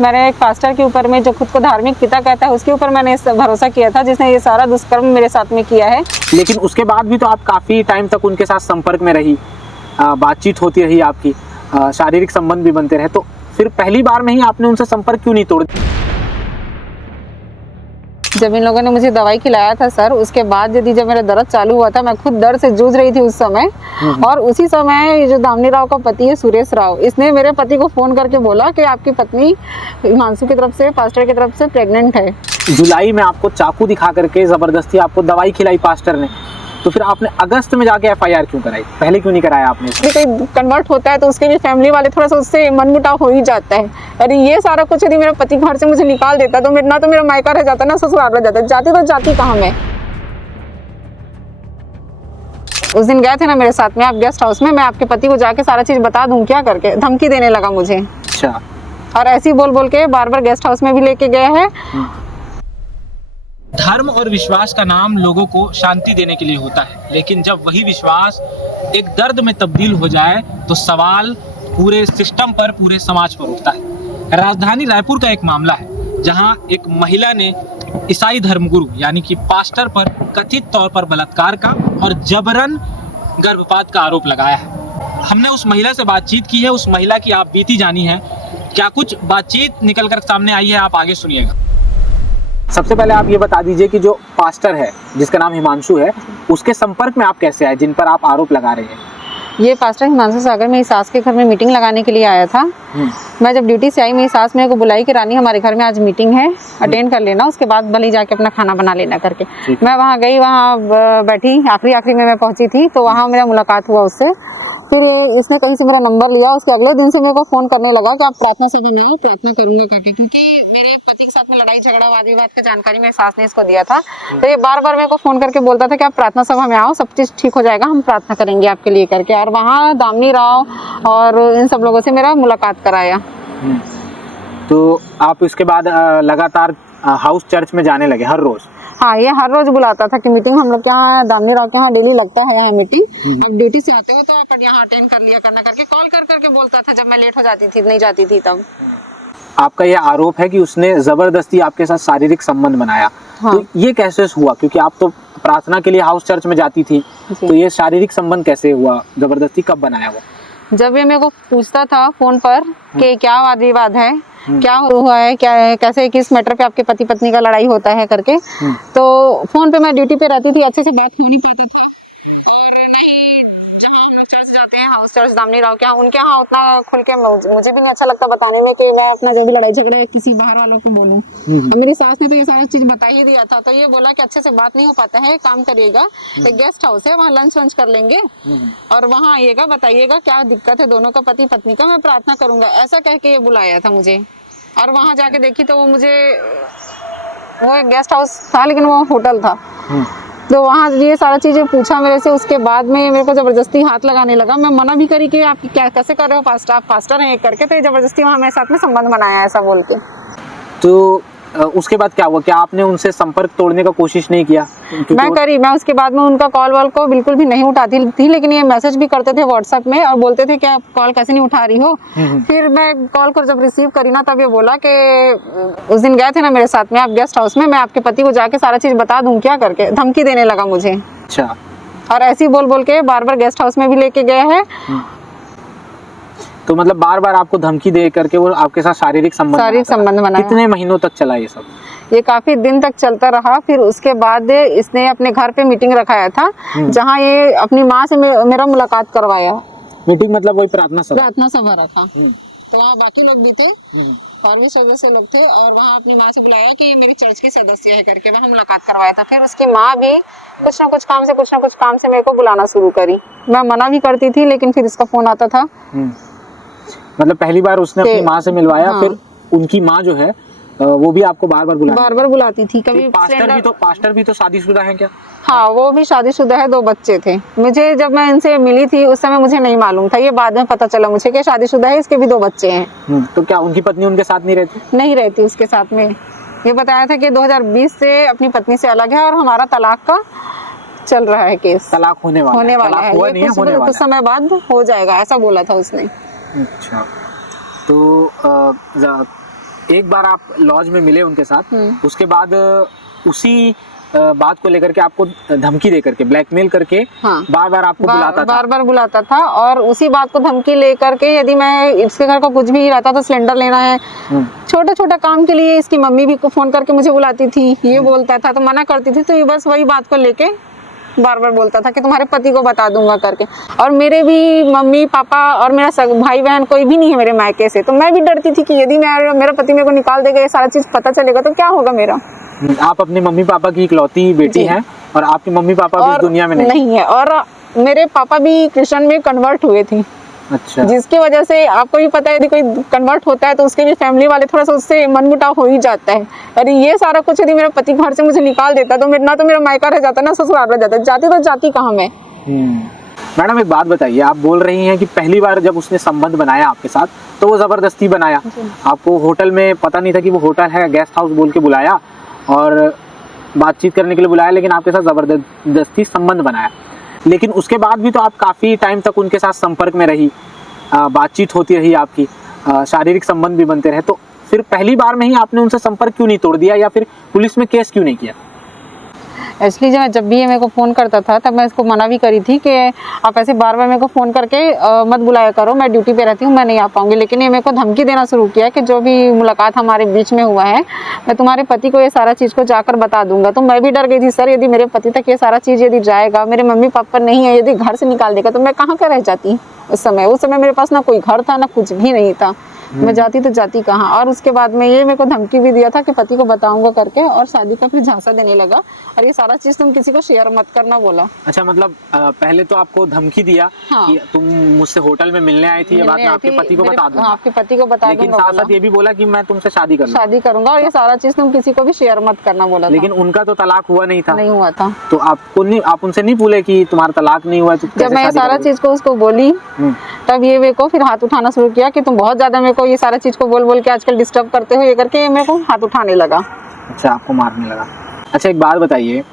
मैंने एक पास्टर के ऊपर में, जो खुद को धार्मिक पिता कहता है, उसके ऊपर मैंने भरोसा किया था, जिसने ये सारा दुष्कर्म मेरे साथ में किया है। लेकिन उसके बाद भी तो आप काफ़ी टाइम तक उनके साथ संपर्क में रही, बातचीत होती रही आपकी, शारीरिक संबंध भी बनते रहे, तो फिर पहली बार में ही आपने उनसे संपर्क क्यों नहीं तोड़ दिया? जब इन लोगों ने मुझे दवाई खिलाया था सर, उसके बाद जब मेरा दर्द चालू हुआ था, मैं खुद दर्द से जूझ रही थी उस समय। और उसी समय ये जो दामिनी राव का पति है सुरेश राव, इसने मेरे पति को फ़ोन करके बोला कि आपकी पत्नी हिमांशु की तरफ से, पास्टर की तरफ से प्रेग्नेंट है। जुलाई में आपको चाकू दिखा करके ज़बरदस्ती आपको दवाई खिलाई पास्टर ने, तो फिर आपने अगस्त में जाके FIR क्यों कराई? पहले क्यों नहीं कराया आपने? कोई कन्वर्ट होता है तो उसके भी फैमिली वाले थोड़ा सा उससे मनमुटाव हो ही जाता है। अरे ये सारा कुछ यदि मेरा पति घर से मुझे निकाल देता तो ना तो मेरा मायका रह जाता, ना ससुराल रह जाता। जाती तो जाती कहाँ मैं। उस दिन गए थे ना मेरे साथ में आप गेस्ट हाउस में, मैं आपके पति को जाके सारा चीज़ बता दूँ क्या करके धमकी देने लगा मुझे। अच्छा। और ऐसे ही बोल बोल के बार बार गेस्ट हाउस में भी लेके गए हैं। धर्म और विश्वास का नाम लोगों को शांति देने के लिए होता है, लेकिन जब वही विश्वास एक दर्द में तब्दील हो जाए तो सवाल पूरे सिस्टम पर, पूरे समाज पर उठता है। राजधानी रायपुर का एक मामला है जहां एक महिला ने ईसाई धर्मगुरु यानी कि पास्टर पर कथित तौर पर बलात्कार का और जबरन गर्भपात का आरोप लगाया है। हमने उस महिला से बातचीत की है, उस महिला की आप बीती जानी है। क्या कुछ बातचीत निकल कर सामने आई है, आप आगे सुनिएगा। सबसे पहले आप ये बता दीजिए कि जो पास्टर है जिसका नाम हिमांशु है, उसके संपर्क में आप कैसे आए जिन पर आप आरोप लगा रहे हैं? ये पास्टर हिमांशु सागर मेरी सास के घर में मीटिंग लगाने के लिए आया था। मैं जब ड्यूटी से आई, मेरी सास मेरे को बुलाई कि रानी हमारे घर में आज मीटिंग है, अटेंड कर लेना, उसके बाद भले जाके अपना खाना बना लेना करके। मैं वहाँ गई, वहाँ बैठी, आखिरी में मैं पहुँची थी, तो वहाँ मेरा मुलाकात हुआ उससे। फिर इसने कहीं से मेरा नंबर लिया, उसके अगले दिन से मेरे को फ़ोन करने लगा कि आप प्रार्थना सभा में आओ, प्रार्थना करूँगा करके, क्योंकि मेरे पति के साथ में लड़ाई झगड़ा वाद विवाद की जानकारी मेरी सास ने इसको दिया था। तो ये बार बार मेरे को फ़ोन करके बोलता था कि आप प्रार्थना सभा में आओ, सब चीज़ ठीक हो जाएगा, हम प्रार्थना करेंगे आपके लिए करके। और वहाँ दामिनी राव और इन सब लोगों से मेरा मुलाकात कराया। तो आप इसके बाद लगातार हाउस चर्च में जाने लगे हर रोज़? हाँ, ये हर रोज बुलाता था कि मीटिंग हम लोग के यहाँ दामिनी राव के यहाँ डेली लगता है यहाँ मीटिंग। अब ड्यूटी से आते हो तो आप यहाँ अटेंड कर लिया करना करके कॉल कर करके बोलता था जब मैं लेट हो जाती थी, नहीं जाती थी तब। आपका ये आरोप है कि उसने जबरदस्ती आपके साथ शारीरिक संबंध बनाया। हाँ। तो ये कैसे हुआ? क्योंकि आप तो प्रार्थना के लिए हाउस चर्च में जाती थी, तो ये शारीरिक संबंध कैसे हुआ? जबरदस्ती कब बनाया वो? जब ये मेरे को पूछता था फोन पर कि क्या वाद विवाद है, क्या हुआ है, क्या है, कैसे किस मैटर पे आपके पति पत्नी का लड़ाई होता है करके, तो फोन पे मैं ड्यूटी पे रहती थी, अच्छे से बात हो नहीं पाता था। और नहीं जहाँ हम लोग चर्च जाते हैं, हाउस चर्च दामिनी राव के यहाँ, उनके यहाँ उतना खुल के मुझे भी नहीं अच्छा लगता बताने में कि मैं अपना जो भी लड़ाई झगड़े किसी बाहर वालों को बोलूँ। और मेरी सास ने तो ये सारा चीज बता ही दिया था, तो ये बोला कि अच्छे से बात नहीं हो पाता है, काम करिएगा, एक गेस्ट हाउस है वहाँ लंच वंच कर लेंगे और वहाँ आइएगा, बताइएगा क्या दिक्कत है दोनों का, पति पत्नी का, मैं प्रार्थना करूंगा, ऐसा कह के ये बुलाया था मुझे। और वहाँ जाके देखी तो वो एक गेस्ट हाउस था लेकिन वो होटल था। तो वहाँ ये सारा चीज़ें पूछा मेरे से, उसके बाद में मेरे को ज़बरदस्ती हाथ लगाने लगा। मैं मना भी करी कि आप क्या कैसे कर रहे हो, पास्टर आप पास्टर हैं करके, तो ज़बरदस्ती वहाँ मेरे साथ में संबंध बनाया ऐसा बोल के। तो उसके बाद क्या हुआ? क्या आपने उनसे संपर्क तोड़ने का कोशिश नहीं किया? मैं उसके बाद में उनका कॉल वॉल को बिल्कुल भी नहीं उठाती थी, लेकिन ये मैसेज भी करते थे व्हाट्सएप में और बोलते थे कि आप कॉल कैसे नहीं उठा रही हो। फिर मैं कॉल कर जब रिसीव करी ना, तब ये बोला कि उस दिन गए थे ना मेरे साथ में आप गेस्ट हाउस में, मैं आपके पति को जाके सारा चीज बता दूं क्या करके, धमकी देने लगा मुझे। अच्छा। और ऐसे ही बोल बोल के बार बार गेस्ट हाउस में भी लेके गए हैं। तो मतलब बार बार आपको धमकी दे करके वो आपके साथ शारीरिक संबंध बनाया। कितने महीनों तक चला ये सब? ये काफी दिन तक चलता रहा। फिर उसके बाद इसने अपने घर पे मीटिंग रखाया था, जहाँ ये अपनी माँ से मेरा मुलाकात करवाया। मीटिंग मतलब वही प्रार्थना सभा रखा। तो वहाँ बाकी लोग भी थे और भी सदस्य लोग थे, और वहाँ अपनी माँ से बुलाया कि ये मेरी चर्च की सदस्य है करके, वहाँ मुलाकात करवाया था। फिर उसकी माँ भी कुछ ना कुछ काम से मेरे को बुलाना शुरू करी। मैं मना भी करती थी, लेकिन फिर इसका फोन आता था। मतलब पहली बार उसने अपनी माँ से मिलवाया। हाँ। फिर उनकी माँ जो है वो भी आपको बार बार बुलाती थी। कभी पास्टर भी तो शादीशुदा है क्या? हाँ, वो भी शादीशुदा है, 2 बच्चे थे। मुझे जब मैं इनसे मिली थी उस समय मुझे नहीं मालूम था, ये बाद में पता चला मुझे कि शादीशुदा है, इसके भी 2 बच्चे हैं। तो क्या उनकी पत्नी उनके साथ नहीं रहती उसके साथ में। ये बताया था कि 2020 से अपनी पत्नी से अलग है और हमारा तलाक का चल रहा है केस। तलाक होने वाला है, कुछ समय बाद हो जाएगा, ऐसा बोला था उसने। अच्छा, तो एक बार आप लॉज में मिले उनके साथ, उसके बाद उसी बात को लेकर के आपको धमकी दे करके, ब्लैकमेल करके हाँ। बार बार आपको बुलाता था। बार बार बुलाता था और उसी बात को धमकी लेकर के, यदि मैं इसके घर का कुछ भी रहता तो सिलेंडर लेना है, छोटा छोटा काम के लिए इसकी मम्मी भी को फोन करके मुझे बुलाती थी, ये बोलता था तो मना करती थी, तो ये बस वही बात को लेके बार बार बोलता था कि तुम्हारे पति को बता दूंगा करके। और मेरे भी मम्मी पापा और मेरा भाई बहन कोई भी नहीं है मेरे मायके से, तो मैं भी डरती थी कि यदि मेरा पति मेरे को निकाल देगा, ये सारा चीज पता चलेगा तो क्या होगा मेरा। आप अपने मम्मी पापा की इकलौती बेटी हैं और आपके मम्मी पापा भी इस दुनिया में नहीं है, और मेरे पापा भी क्रिश्चियन में कन्वर्ट हुए थे। अच्छा। जिसकी वजह से आपको भी पता है यदि कोई कन्वर्ट होता है तो उसके भी फैमिली वाले थोड़ा सा उससे मनमुटाव हो ही जाता है। और ये सारा कुछ यदि मेरा पति घर से मुझे निकाल देता तो ना तो मेरा मायका रह जाता ना ससुराल रह जाता, जाती तो जाती कहाँ मैं। मैडम एक बात बताइए, आप बोल रही हैं कि पहली बार जब उसने संबंध बनाया आपके साथ तो वो जबरदस्ती बनाया, आपको होटल में पता नहीं था कि वो होटल है, गेस्ट हाउस बोल के बुलाया और बातचीत करने के लिए बुलाया, लेकिन आपके साथ जबरदस्ती संबंध बनाया। लेकिन उसके बाद भी तो आप काफ़ी टाइम तक उनके साथ संपर्क में रही, बातचीत होती रही आपकी, शारीरिक संबंध भी बनते रहे, तो फिर पहली बार में ही आपने उनसे संपर्क क्यों नहीं तोड़ दिया या फिर पुलिस में केस क्यों नहीं किया? एक्चुअली जब भी ये मेरे को फ़ोन करता था तब मैं इसको मना भी करी थी कि आप ऐसे बार बार मेरे को फ़ोन करके मत बुलाया करो, मैं ड्यूटी पे रहती हूँ, मैं नहीं आ पाऊंगी। लेकिन ये मेरे को धमकी देना शुरू किया कि जो भी मुलाकात हमारे बीच में हुआ है मैं तुम्हारे पति को ये सारा चीज़ को जाकर बता दूंगा। तो मैं भी डर गई थी, सर यदि मेरे पति तक ये सारा चीज़ यदि जाएगा, मेरे मम्मी पापा नहीं है, यदि घर से निकाल देगा तो मैं कहाँ का रह जाती। उस समय मेरे पास ना कोई घर था ना कुछ भी नहीं था, मैं जाती तो जाती कहाँ। और उसके बाद में ये मेरे को धमकी भी दिया था कि पति को बताऊंगा करके, और शादी का फिर झांसा देने लगा और ये सारा चीज तुम किसी को शेयर मत करना बोला। अच्छा, मतलब पहले तो आपको धमकी दिया कि तुम मुझसे होटल में मिलने आई थी, ये बात मैं आपके पति को बता दूंगा। आपके पति को बता दूंगा, लेकिन साथ साथ ये भी बोला कि मैं तुमसे शादी करूंगा और ये सारा चीज तुम किसी को भी शेयर मत करना बोला। लेकिन उनका तो तलाक हुआ नहीं था। नहीं हुआ था। तो आप उनसे नहीं बोले कि तुम्हारा तलाक नहीं हुआ? जब मैं सारा चीज को उसको बोली तब ये मेरे को फिर हाथ उठाना शुरू किया कि तुम बहुत ज्यादा मेरे को ये सारा चीज को बोल के आजकल डिस्टर्ब करते हो, ये करके मेरे को हाथ उठाने लगा। अच्छा, आपको मारने लगा। अच्छा, एक बात बताइए,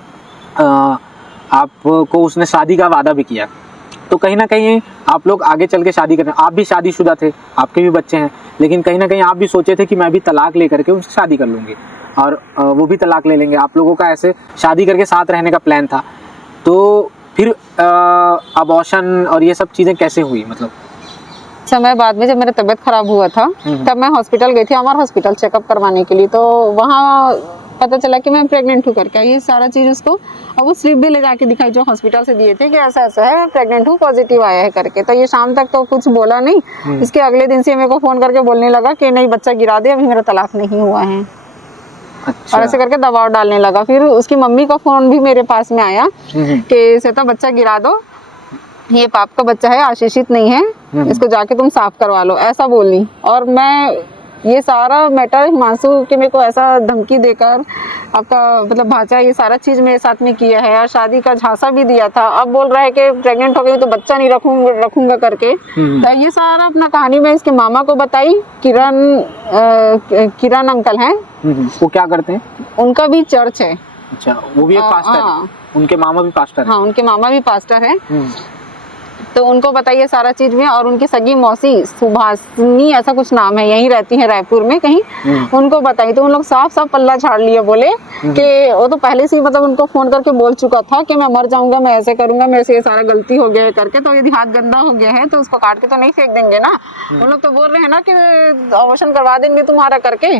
आपको उसने शादी का वादा भी किया, तो कहीं ना कहीं आप लोग आगे चल के शादी करें, आप भी शादीशुदा थे, आपके भी बच्चे हैं, लेकिन कहीं ना कहीं आप भी सोचे थे कि मैं भी तलाक ले करके उनसे शादी कर लूँगी और वो भी तलाक ले लेंगे, आप लोगों का ऐसे शादी करके साथ रहने का प्लान था। तो फिर अबॉर्शन और ये सब चीज़ें कैसे हुई? मतलब समय बाद में जब मेरा तबीयत खराब हुआ था तब मैं हॉस्पिटल गई थी, हमारा हॉस्पिटल चेकअप करवाने के लिए, तो वहाँ पता चला कि मैं प्रेग्नेंट हूँ करके। ये सारा चीज़ उसको, और वो स्लिप भी ले जाके दिखाई जो हॉस्पिटल से दिए थे कि ऐसा ऐसा है, प्रेग्नेंट हूँ, पॉजिटिव आया है करके। तो ये शाम तक तो कुछ बोला नहीं, इसके अगले दिन से मेरे को फ़ोन करके बोलने लगा कि नहीं बच्चा गिरा दे, अभी मेरा तलाक नहीं हुआ है। अच्छा। और ऐसे करके दबाव डालने लगा। फिर उसकी मम्मी का फ़ोन भी मेरे पास में आया कि श्वेता बच्चा गिरा दो, ये पाप का बच्चा है, आशीषित नहीं है, इसको जाके तुम साफ करवा लो, ऐसा बोली। और मैं ये सारा मैटर हिमांशु के मेरे को ऐसा धमकी देकर आपका मतलब भाचा ये सारा चीज़ मेरे साथ में किया है, और शादी का झांसा भी दिया था। अब बोल रहा है कि प्रेग्नेंट हो गई तो बच्चा नहीं रखूंगा करके। तो ये सारा अपना कहानी मैं इसके मामा को बताई, किरण अंकल हैं। वो क्या करते हैं? उनका भी चर्च है। अच्छा, वो भी एक पास्टर है? उनके मामा भी पास्टर है? हाँ, उनके मामा भी पास्टर है। तो उनको बताइए सारा चीज में। और उनकी सगी मौसी सुभाषनी ऐसा कुछ नाम है, यहीं रहती है रायपुर में कहीं, उनको बताई। तो उन लोग साफ साफ पल्ला झाड़ लिए, बोले कि वो तो पहले से ही मतलब उनको फोन करके बोल चुका था कि मैं मर जाऊंगा, मैं ऐसे करूंगा, मेरे से ये सारा गलती हो गया है करके। तो यदि हाथ गंदा हो गया है तो उसको काट के तो नहीं फेंक देंगे ना। उन लोग तो बोल रहे हैं ना कि ऑपरेशन करवा देंगे तुम्हारा करके।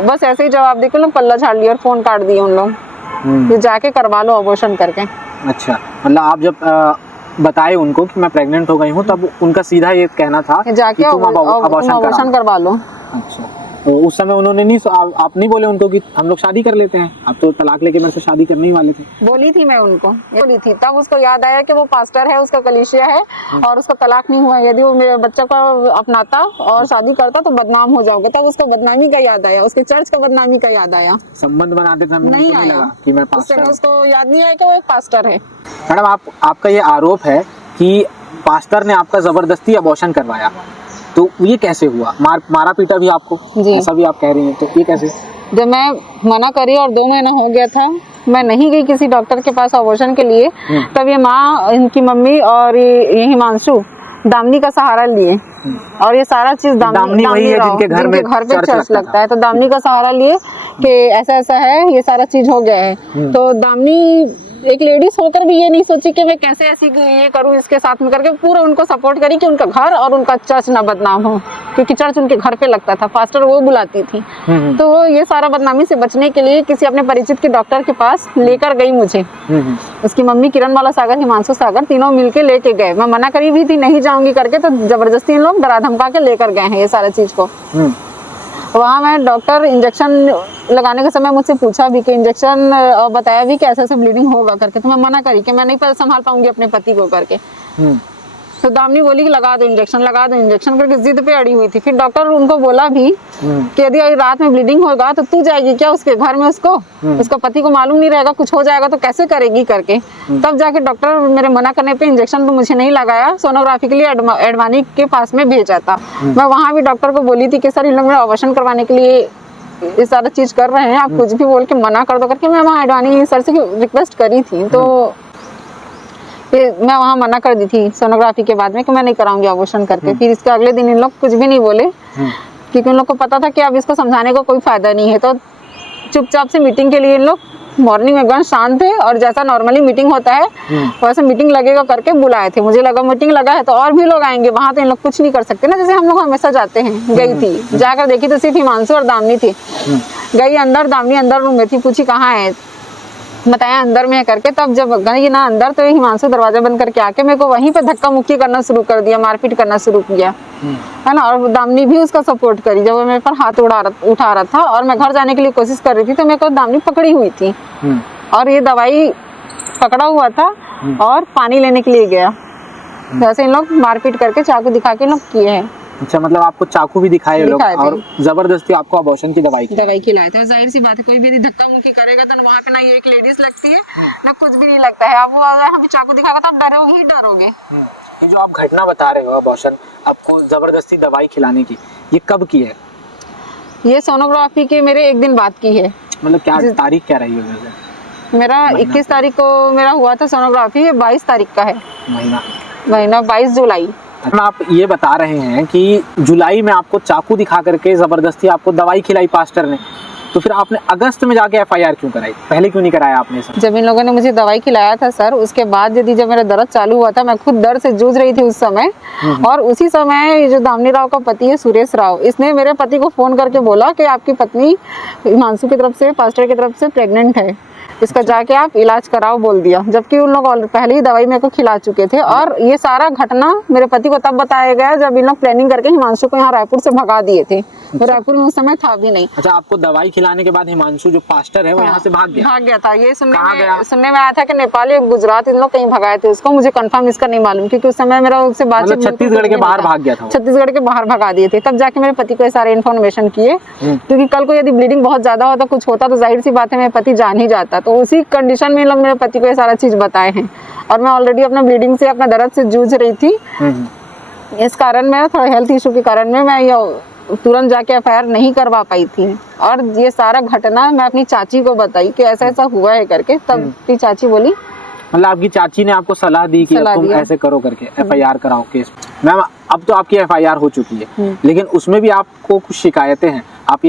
बस ऐसे ही जवाब देके लोग पल्ला झाड़ लिया और फोन काट दिए उन लोग, जाके करवा लो ऑपरेशन करके। अच्छा, मतलब आप जब बताए उनको कि मैं प्रेग्नेंट हो गई हूँ तब उनका सीधा ये कहना था जाके अबॉर्शन करवा लो। अच्छा, तो उस समय उन्होंने नहीं, आप नहीं बोले उनको कि हम लोग शादी कर लेते हैं, आप तो तलाक लेके मेरे से शादी करने ही वाले थे? बोली थी मैं उनको, बोली थी। तब उसको याद आया कि वो पास्टर है, उसका कलीसिया है और उसका तलाक नहीं हुआ, यदि वो मेरे बच्चा को अपनाता और शादी करता तो बदनाम हो जाओगे। तब उसको बदनामी का याद आया, उसके चर्च का बदनामी का याद आया। संबंध बनाते समय नहीं आया कि मैं पास्टर हूं। उसको याद नहीं आया कि वो एक पास्टर है। मैडम, आपका ये आरोप है कि पास्टर ने आपका जबरदस्ती अबॉर्शन करवाया, तो ये कैसे हुआ? मारा पीटा भी आपको, ऐसा भी आप कह रही हैं, तो ये कैसे? जब मैं मना करी और 2 महीना हो गया था, मैं नहीं गई किसी डॉक्टर के पास अबॉर्शन के लिए, तब ये माँ, इनकी मम्मी और ये हिमांशु दामनी का सहारा लिए और ये सारा चीज दामनी वही है जिनके घर में पे चर्च लगता है, तो दामनी का सहारा लिए कि ऐसा ऐसा है, ये सारा चीज हो गया है। तो दामनी एक लेडीज होकर भी ये नहीं सोची कि मैं कैसे ऐसी ये करूं इसके साथ में करके, पूरा उनको सपोर्ट करी कि उनका घर और उनका चर्च ना बदनाम हो, क्योंकि चर्च उनके घर पे लगता था, पास्टर वो बुलाती थी। तो वो ये सारा बदनामी से बचने के लिए किसी अपने परिचित के डॉक्टर के पास लेकर गई मुझे। उसकी मम्मी किरणमाला सागर, हिमांशु सागर, तीनों मिलके लेके गए। मैं मना करी भी थी नहीं जाऊंगी करके, तो जबरदस्ती इन लोग डरा धमका के लेकर गए हैं ये सारा चीज को। वहाँ मैं डॉक्टर इंजेक्शन लगाने के समय मुझसे पूछा भी कि इंजेक्शन, और बताया भी कि ऐसे ऐसे ब्लीडिंग होगा करके, तो मैं मना करी कि मैं नहीं संभाल पाऊंगी अपने पति को करके। तो दामनी बोली कि लगा दो इंजेक्शन, लगा दो इंजेक्शन करके जिद पे अड़ी हुई थी। फिर डॉक्टर उनको बोला भी कि यदि रात में ब्लीडिंग होगा तो तू जाएगी क्या उसके घर में, उसका पति को मालूम नहीं रहेगा, कुछ हो जाएगा तो कैसे करेगी करके। तब जाके डॉक्टर मेरे मना करने पे इंजेक्शन तो मुझे नहीं लगाया, सोनोग्राफी के लिए एडवानी के पास में भेजा था। मैं वहाँ भी डॉक्टर को बोली थी कि सर इन लोग मेरा ऑपरेशन करवाने के लिए ये सारा चीज कर रहे हैं, आप कुछ भी बोल के मना कर दो करके मैं वहाँ एडवानी सर से रिक्वेस्ट करी थी। तो मैं वहाँ मना कर दी थी सोनोग्राफी के बाद में कि मैं नहीं कराऊंगी ऑपरेशन करके। फिर इसके अगले दिन इन लोग कुछ भी नहीं बोले, क्योंकि उन लोग को पता था कि अब इसको समझाने को कोई फायदा नहीं है। तो चुपचाप से मीटिंग के लिए इन लोग मॉर्निंग में एकदम शांत थे, और जैसा नॉर्मली मीटिंग होता है वैसे मीटिंग लगेगा करके बुलाए थे। मुझे लगा मीटिंग लगा है तो और भी लोग आएंगे, वहाँ तो इन लोग कुछ नहीं कर सकते ना, जैसे हम लोग हमेशा जाते हैं। गई थी, जाकर देखी तो सिर्फ हिमांशु और दामनी थी। गई अंदर, दामनी अंदर रूम में थी, पूछी कहाँ है, बताया अंदर में है करके। तब जब गई ना अंदर तो हिमांशु दरवाजा बंद करके आके मेरे को वहीं पे धक्का मुक्की करना शुरू कर दिया, मारपीट करना शुरू किया, है ना। और दामनी भी उसका सपोर्ट करी। जब वो मेरे पर हाथ उठा रहा था और मैं घर जाने के लिए कोशिश कर रही थी तो मेरे को दामनी पकड़ी हुई थी और ये दवाई पकड़ा हुआ था और पानी लेने के लिए गया। जैसे इन लोग मारपीट करके चाकू दिखा के लोग किए हैं। अच्छा, मतलब आपको चाकू भी दिखाए लोग और जबरदस्ती आपको अबॉर्शन की दवाई खिलाए थे। जाहिर सी बात है, कोई भी यदि धक्का मुक्की करेगा तो वहाँ पे ना ये एक लेडीज लगती है ना कुछ भी नहीं लगता है। आप वो अगर चाकू दिखाएगा तो आप डरोगे ही डरोगे। ये जो आप घटना बता रहे हो अबॉर्शन, आपको जबरदस्ती दवाई खिलाने की, ये कब की है? ये सोनोग्राफी के मेरे एक दिन बाद की है। मतलब क्या तारीख क्या रही है? मेरा 21 तारीख को मेरा हुआ था सोनोग्राफी, 22 तारीख का है महीना 22 जुलाई। आप ये बता रहे हैं कि जुलाई में आपको चाकू दिखा करके जबरदस्ती आपको दवाई खिलाई पास्टर ने, तो फिर आपने अगस्त में जाके एफआईआर क्यों कराई? पहले क्यों नहीं कराया आपने? जब इन लोगों ने मुझे दवाई खिलाया था सर, उसके बाद यदि जब मेरा दर्द चालू हुआ था, मैं खुद दर्द से जूझ रही थी उस समय। और उसी समय जो दामनी राव का पति है सुरेश राव, इसने मेरे पति को फोन करके बोला कि आपकी पत्नी हिमांशु की तरफ से, पास्टर की तरफ से प्रेग्नेंट है, इसका जाके आप इलाज कराओ बोल दिया। जबकि उन लोग पहले ही दवाई मेरे को खिला चुके थे। और ये सारा घटना मेरे पति को तब बताया गया जब इन लोग प्लानिंग करके हिमांशु को यहाँ रायपुर से भगा दिए थे। वो रायपुर में उस समय था भी नहीं। अच्छा, आपको दवाई खिलाने के बाद हिमांशु जो पास्टर है वो यहाँ से भाग गया था। ये सुनने में आया था कि नेपाल या गुजरात इन लोग कहीं भगाए थे उसको। मुझे कंफर्म इसका नहीं मालूम, क्योंकि उस समय मेरा उससे बातचीत, छत्तीसगढ़ के बाहर भाग गया था। छत्तीसगढ़ के बाहर भगा दिए थे। तब जाके मेरे पति को ये सारे इन्फॉर्मेशन किए, क्योंकि कल को यदि ब्लीडिंग बहुत ज्यादा होता, कुछ होता, तो जाहिर सी बात है मेरे पति जान ही जाता। तो उसी कंडीशन में लोग मेरे पति को ये सारा चीज बताए हैं। और मैं ऑलरेडी अपना ब्लीडिंग से, अपना दर्द से जूझ रही थी। इस कारण मेरा थोड़ा हेल्थ इशू के कारण में मैं ये तुरंत जाके एफआईआर नहीं करवा पाई थी। और ये सारा घटना मैं अपनी चाची को बताई कि ऐसा ऐसा हुआ है करके। तब की चाची बोली, मतलब आपकी चाची ने आपको सलाह दी कि तुम ऐसे करो करके एफआईआर कराओ केस। मैम, अब तो आपकी एफआईआर हो चुकी है, लेकिन उसमें भी आपको कुछ शिकायतें हैं। आप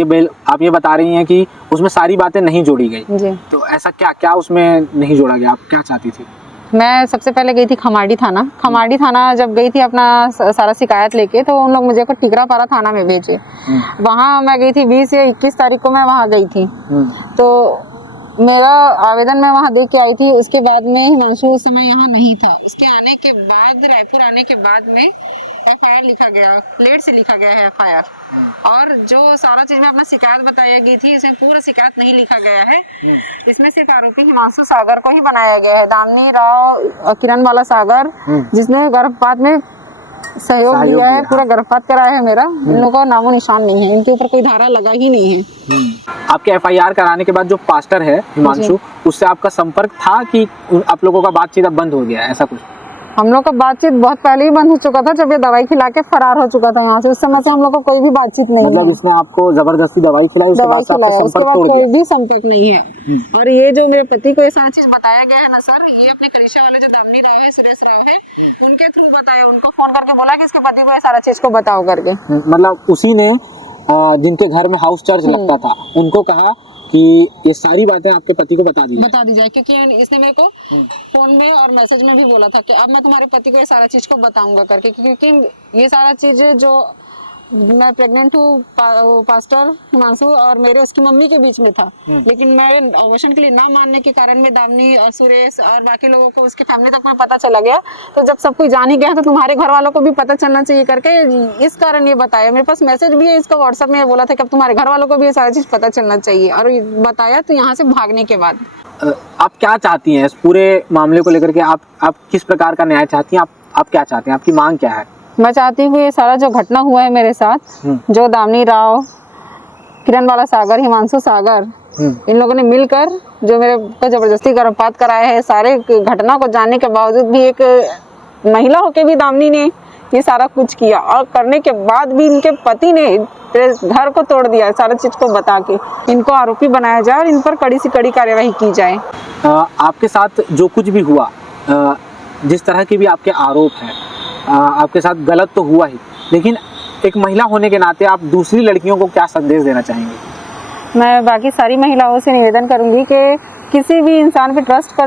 ये बता रही हैं कि उसमें सारी बातें नहीं जोड़ी गई, तो ऐसा क्या उसमें नहीं जोड़ा गया? आप क्या चाहती थी? मैं सबसे पहले गई थी खमाड़ी थाना जब गई थी अपना सारा शिकायत लेके, तो उन लोग मुझे को टिकरापारा थाना में भेजे। वहाँ मैं गई थी 20 या 21 तारीख को मैं वहाँ गई थी। तो मेरा आवेदन मैं वहाँ दे के आई थी। उसके बाद में हिमांशु उस समय यहाँ नहीं था। उसके आने के बाद, रायपुर आने के बाद में एफआईआर लिखा गया, लेट से लिखा गया है एफआईआर। और जो सारा चीज में अपना शिकायत बताई गई थी, इसमें पूरा शिकायत नहीं लिखा गया है। इसमें सिर्फ आरोपी हिमांशु सागर को ही बनाया गया है। दामनी राव, किरणमाला सागर, जिसने गर्भपात में सहयोग दिया है, पूरा गर्भपात कराया है मेरा, इन लोगों का नामो निशान नहीं है। इनके ऊपर कोई धारा लगा ही नहीं है। आपके एफआईआर कराने के बाद जो पास्टर है हिमांशु, उससे आपका संपर्क था कि आप लोगों का बातचीत अब बंद हो गया, ऐसा कुछ? हम लोग का बातचीत बहुत पहले ही बंद हो चुका था, जब ये दवाई खिला के फरार हो चुका था यहाँ से। उस समय से हम लोग को कोई भी बातचीत नहीं मतलब है। इसने आपको जबरदस्ती दवाई खिलाई, उसके बाद से आपका उसके संपर्क बाद तोड़ कोई दिया। भी संपर्क नहीं है। और ये जो मेरे पति को ये सारा चीज बताया गया है ना सर, ये अपने कलीसिया वाले जो दामिनी राव है, सुरेश राव है, उनके थ्रू बताया। उनको फोन करके बोला कि इसके पति को ये सारा चीज को बताओ करके। मतलब उसी ने जिनके घर में हाउस चर्च लगता था, उनको कहा कि ये सारी बातें आपके पति को बता दी जाए, क्योंकि इसने मेरे को फोन में और मैसेज में भी बोला था कि अब मैं तुम्हारे पति को ये सारा चीज को बताऊंगा करके, क्योंकि ये सारा चीज जो मैं प्रेग्नेंट हूँ पास्टर हिमांशु और मेरे उसकी मम्मी के बीच में था, लेकिन मेरे अबॉर्शन के लिए ना मानने के कारण में दामिनी और सुरेश और बाकी लोगों को उसके फैमिली तक में पता चला गया। तो जब सब कोई जान ही गया तो तुम्हारे घर वालों को भी पता चलना चाहिए करके इस कारण ये बताया। मेरे पास मैसेज भी है इसका व्हाट्सएप में, बोला था कि अब तुम्हारे घर वालों को भी ये सारी चीज पता चलना चाहिए, और बताया तो यहाँ से भागने के बाद। आप क्या चाहती हैं इस पूरे मामले को लेकर के? आप किस प्रकार का न्याय चाहती हैं? आप क्या चाहते हैं? आपकी मांग क्या है? मैं चाहती हूँ ये सारा जो घटना हुआ है मेरे साथ, जो दामिनी राव, किरण वाला सागर, हिमांशु सागर, इन लोगों ने मिलकर जो मेरे को जबरदस्ती गर्भपात कराया है, सारे घटना को जानने के बावजूद भी एक महिला होकर भी दामिनी ने ये सारा कुछ किया, और करने के बाद भी इनके पति ने घर को तोड़ दिया सारा चीज को बता के। इनको आरोपी बनाया जाए और इन पर कड़ी से कड़ी कार्यवाही की जाए। आपके साथ जो कुछ भी हुआ, जिस तरह के भी आपके आरोप हैं, आपके साथ गलत तो हुआ ही, लेकिन एक महिला होने के नाते आप दूसरी लड़कियों को क्या संदेश देना चाहेंगे? मैं बाकी सारी महिलाओं से निवेदन करूंगी कि किसी भी इंसान पे ट्रस्ट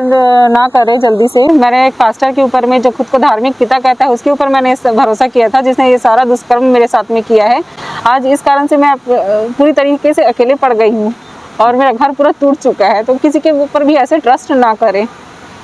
ना करे जल्दी से। मैंने एक पास्टर के ऊपर में, जो खुद को धार्मिक पिता कहता है, उसके ऊपर मैंने भरोसा किया था, जिसने ये सारा दुष्कर्म मेरे साथ में किया है। आज इस कारण से मैं पूरी तरीके से अकेले पड़ गई हूँ और मेरा घर पूरा टूट चुका है। तो किसी के ऊपर भी ऐसे ट्रस्ट ना करें।